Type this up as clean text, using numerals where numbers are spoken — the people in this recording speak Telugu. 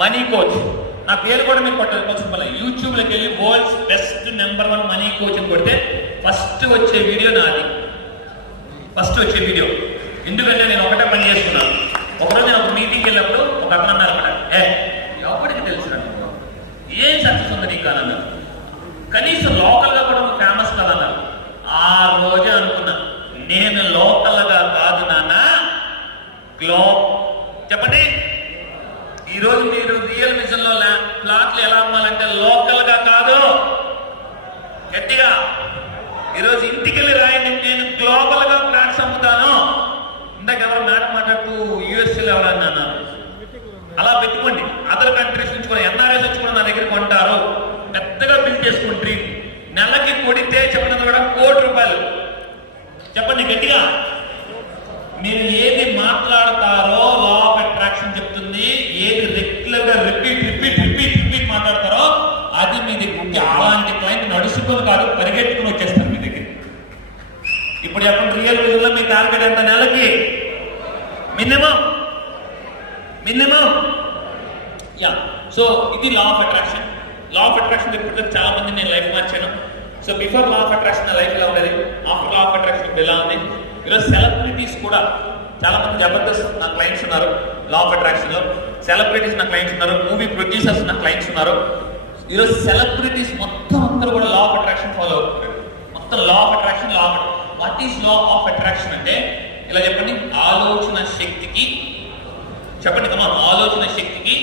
Money coach. నా పేరు కూడా మీకు కొట్టాలి. యూట్యూబ్లోకి వెళ్ళి వరల్డ్స్ బెస్ట్ #1 మనీ కోచ్ అని కొడితే ఫస్ట్ వచ్చే వీడియో నాది. ఫస్ట్ వచ్చే వీడియో. ఎందుకంటే నేను ఒకటే పని చేసుకున్నాను. ఒకరోజు నేను ఒక మీటింగ్కి వెళ్ళినప్పుడు ఒక అతను అన్నారు అనమాట, ఎవరికి తెలుసు ఏం సక్సెస్ ఉంది నీకు అన్నారు. కనీసం లోకల్గా కూడా ఫేమస్ కదన్నారు. ఆ రోజే అనుకున్నా, నేను లోకల్గా కాదు నాన్న, చెప్పండి. ఈరోజు మీరు రియల్ మిషన్ లో ప్లాట్లు ఎలా అమ్మాలంటే లోకల్గా కాదు, గట్టిగా ఈరోజు ఇంటికి వెళ్ళి రాయండి, నేను గ్లోబల్ గా ప్లాట్స్ అమ్ముతాను. ఇందాక ఎవరు మేడం మాట్లాడుతూ యూఎస్ఏలో ఎవరన్నా అన్నారు. అలా పెట్టుకోండి. అదర్ కంట్రీస్ నుంచి కూడా ఎన్ఆర్ఎస్ వచ్చి కూడా నా దగ్గర కొంటారు. పెద్దగా బిల్డ్ చేసుకుంటారు. నెలకి కొడితే చెప్పినది కూడా ₹1,00,00,000. చెప్పండి గట్టిగా. మీరు ఏది మాట్లాడతారో లా ఆఫ్ అట్రాక్షన్ చెప్తుంది. ఏది రెగ్యులర్ గా రిపీట్ మాట్లాడతారో అది మీ దగ్గర. అలాంటి క్లయింట్ నడుచుకొని కాదు, పరిగెట్టుకుని వచ్చేస్తారు మీ దగ్గర. ఇప్పుడు చెప్పండి, రియల్ విజువల్ లో మీ టార్గెట్ ఎంత నెలకి? Minimum yeah. సో ఇది law of attraction. Law of attraction చెప్పిన చాలా మంది నేను లైఫ్ మార్చాను. So before law of attraction నా లైఫ్ ఎలా ఉండేది, ఆఫ్టర్ లా ఆఫ్ అట్రాక్షన్ ఇప్పుడు ఎలా ఉంది. ఈరోజు సెలబ్రిటీస్ కూడా చాలా మంది జబర్దస్త్ నా క్లయింట్స్ ఉన్నారు. లా ఆఫ్ అట్రాక్షన్ లో సెలబ్రిటీస్ నా క్లయింట్స్ ఉన్నారు. మూవీ ప్రొడ్యూసర్స్ నా క్లయింట్స్ ఉన్నారు. ఈరోజు సెలబ్రిటీస్ మొత్తం అందరూ కూడా లా ఆఫ్ అట్రాక్షన్ ఫాలో అవుతున్నారు. మొత్తం law of attraction. What is law of attraction అంటే ఇలా చెప్పండి, ఆలోచన శక్తికి, చెప్పండి కమా, ఆలోచన శక్తికి